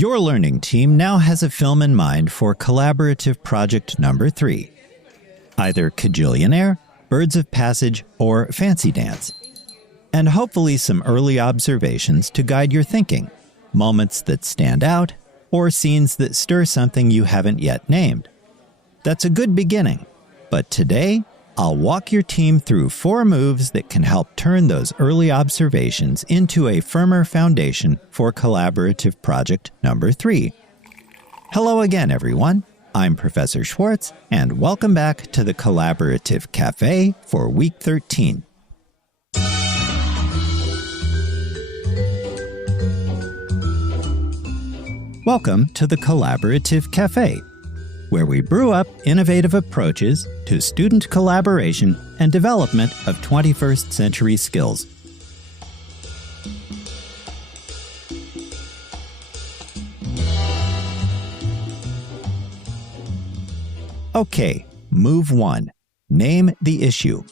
Your learning team now has a film in mind for collaborative project number 3. Either Cajillionaire, Birds of Passage, or Fancy Dance. And hopefully some early observations to guide your thinking, moments that stand out, or scenes that stir something you haven't yet named. That's a good beginning, but today, I'll walk your team through 4 moves that can help turn those early observations into a firmer foundation for collaborative project number 3. Hello again, everyone. I'm Professor Schwartz, and welcome back to the Collaborative Café for Week 13. Welcome to the Collaborative Café, where we brew up innovative approaches to student collaboration and development of 21st century skills. Okay, move 1. Name the issue.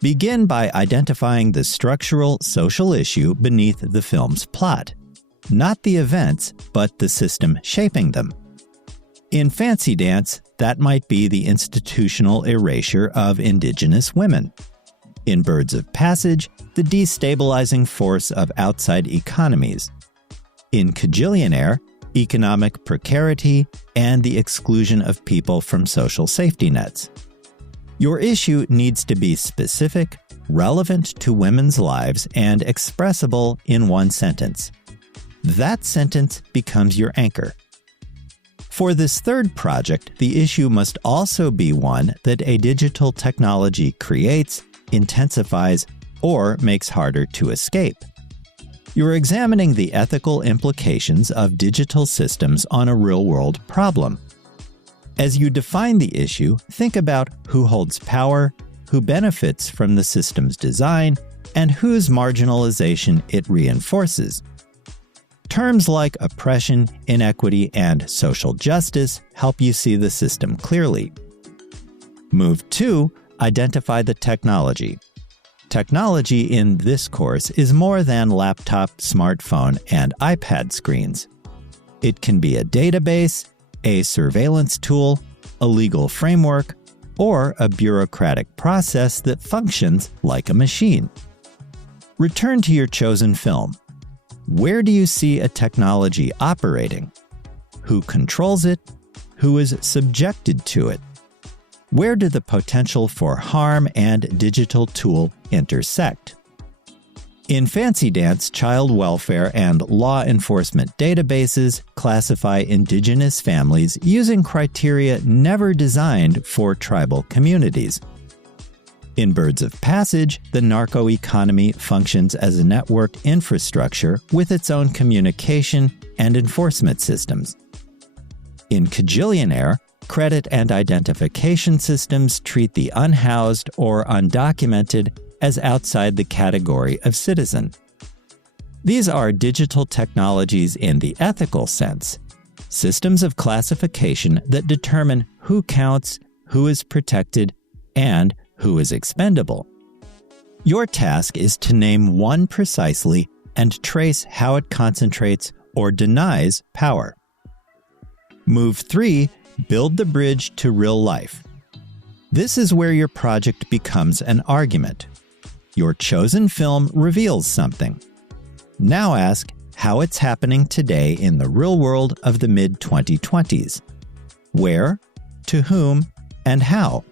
Begin by identifying the structural social issue beneath the film's plot. Not the events, but the system shaping them. In Fancy Dance, that might be the institutional erasure of Indigenous women. In Birds of Passage, the destabilizing force of outside economies. In Cajillionaire, economic precarity and the exclusion of people from social safety nets. Your issue needs to be specific, relevant to women's lives, and expressible in one sentence. That sentence becomes your anchor. For this third project, the issue must also be one that a digital technology creates, intensifies, or makes harder to escape. You're examining the ethical implications of digital systems on a real-world problem. As you define the issue, think about who holds power, who benefits from the system's design, and whose marginalization it reinforces. Terms like oppression, inequity, and social justice help you see the system clearly. Move 2, identify the technology. Technology in this course is more than laptop, smartphone, and iPad screens. It can be a database, a surveillance tool, a legal framework, or a bureaucratic process that functions like a machine. Return to your chosen film. Where do you see a technology operating? Who controls it? Who is subjected to it? Where do the potential for harm and digital tool intersect? In Fancy Dance, child welfare and law enforcement databases classify Indigenous families using criteria never designed for tribal communities. In Birds of Passage, the narco-economy functions as a networked infrastructure with its own communication and enforcement systems. In Cajillionaire, credit and identification systems treat the unhoused or undocumented as outside the category of citizen. These are digital technologies in the ethical sense, systems of classification that determine who counts, who is protected, and who is expendable. Your task is to name one precisely and trace how it concentrates or denies power. Move 3, build the bridge to real life. This is where your project becomes an argument. Your chosen film reveals something. Now ask how it's happening today in the real world of the mid-2020s. Where, to whom, and how.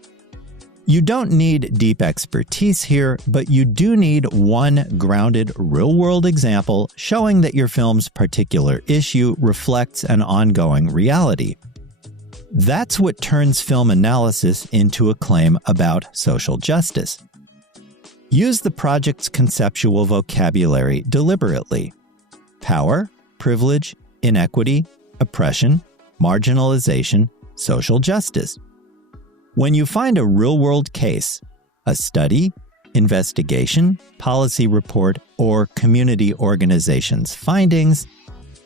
You don't need deep expertise here, but you do need one grounded real-world example showing that your film's particular issue reflects an ongoing reality. That's what turns film analysis into a claim about social justice. Use the project's conceptual vocabulary deliberately. Power, privilege, inequity, oppression, marginalization, social justice. When you find a real-world case, a study, investigation, policy report, or community organization's findings,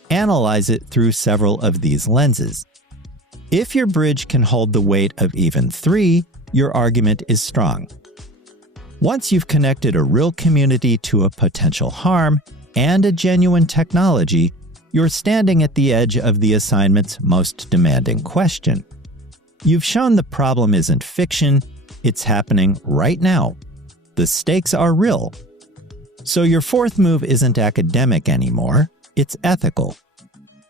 analyze it through several of these lenses. If your bridge can hold the weight of even 3, your argument is strong. Once you've connected a real community to a potential harm and a genuine technology, You're standing at the edge of the assignment's most demanding question. You've shown the problem isn't fiction, it's happening right now. The stakes are real. So your fourth move isn't academic anymore, it's ethical.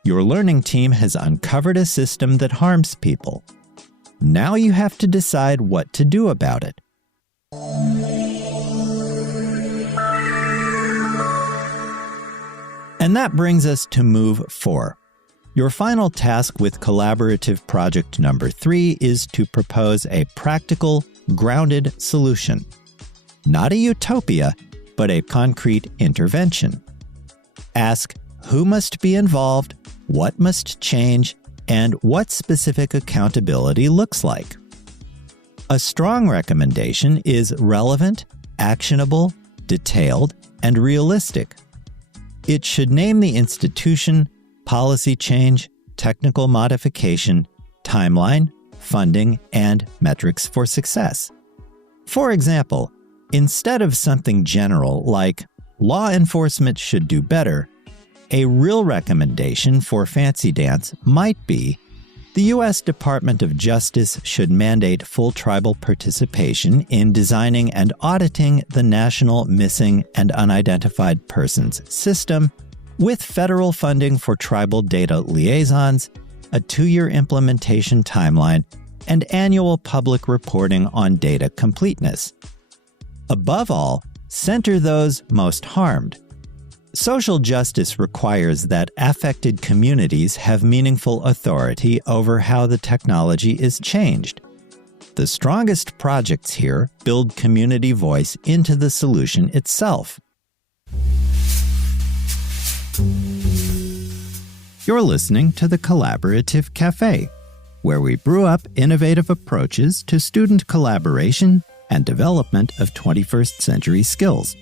Your learning team has uncovered a system that harms people. Now you have to decide what to do about it. And that brings us to move 4. Your final task with collaborative project number 3 is to propose a practical, grounded solution. Not a utopia, but a concrete intervention. Ask who must be involved, what must change, and what specific accountability looks like. A strong recommendation is relevant, actionable, detailed, and realistic. It should name the institution, policy change, technical modification, timeline, funding, and metrics for success. For example, instead of something general like law enforcement should do better, a real recommendation for fancy dance might be the U.S. Department of Justice should mandate full tribal participation in designing and auditing the National Missing and Unidentified Persons System, with federal funding for tribal data liaisons, a 2-year implementation timeline, and annual public reporting on data completeness. Above all, center those most harmed. Social justice requires that affected communities have meaningful authority over how the technology is changed. The strongest projects here build community voice into the solution itself. You're listening to the Collaborative Café, where we brew up innovative approaches to student collaboration and development of 21st century skills.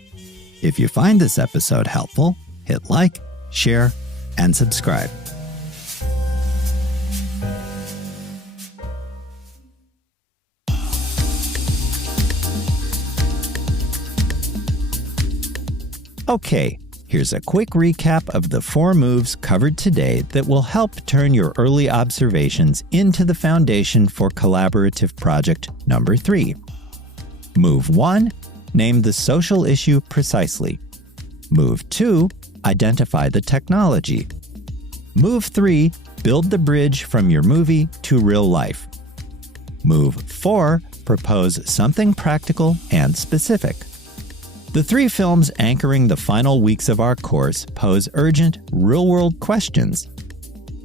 If you find this episode helpful, hit like, share, and subscribe. Okay, here's a quick recap of the 4 moves covered today that will help turn your early observations into the foundation for collaborative project number 3. Move 1. Name the social issue precisely. Move 2. Identify the technology. Move 3. Build the bridge from your movie to real life. Move 4. Propose something practical and specific. The 3 films anchoring the final weeks of our course pose urgent, real-world questions.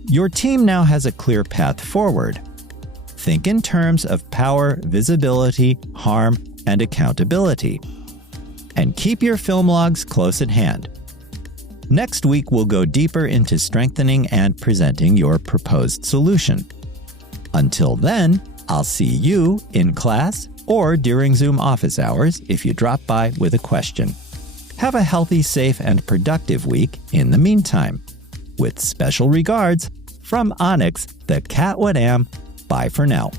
Your team now has a clear path forward. Think in terms of power, visibility, harm, and accountability. And keep your film logs close at hand. Next week, we'll go deeper into strengthening and presenting your proposed solution. Until then, I'll see you in class or during Zoom office hours if you drop by with a question. Have a healthy, safe, and productive week in the meantime. With special regards, from Onyx, the Cat What Am. Bye for now.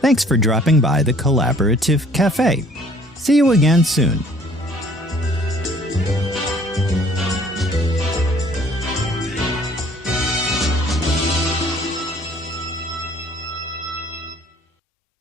Thanks for dropping by the Collaborative Café. See you again soon.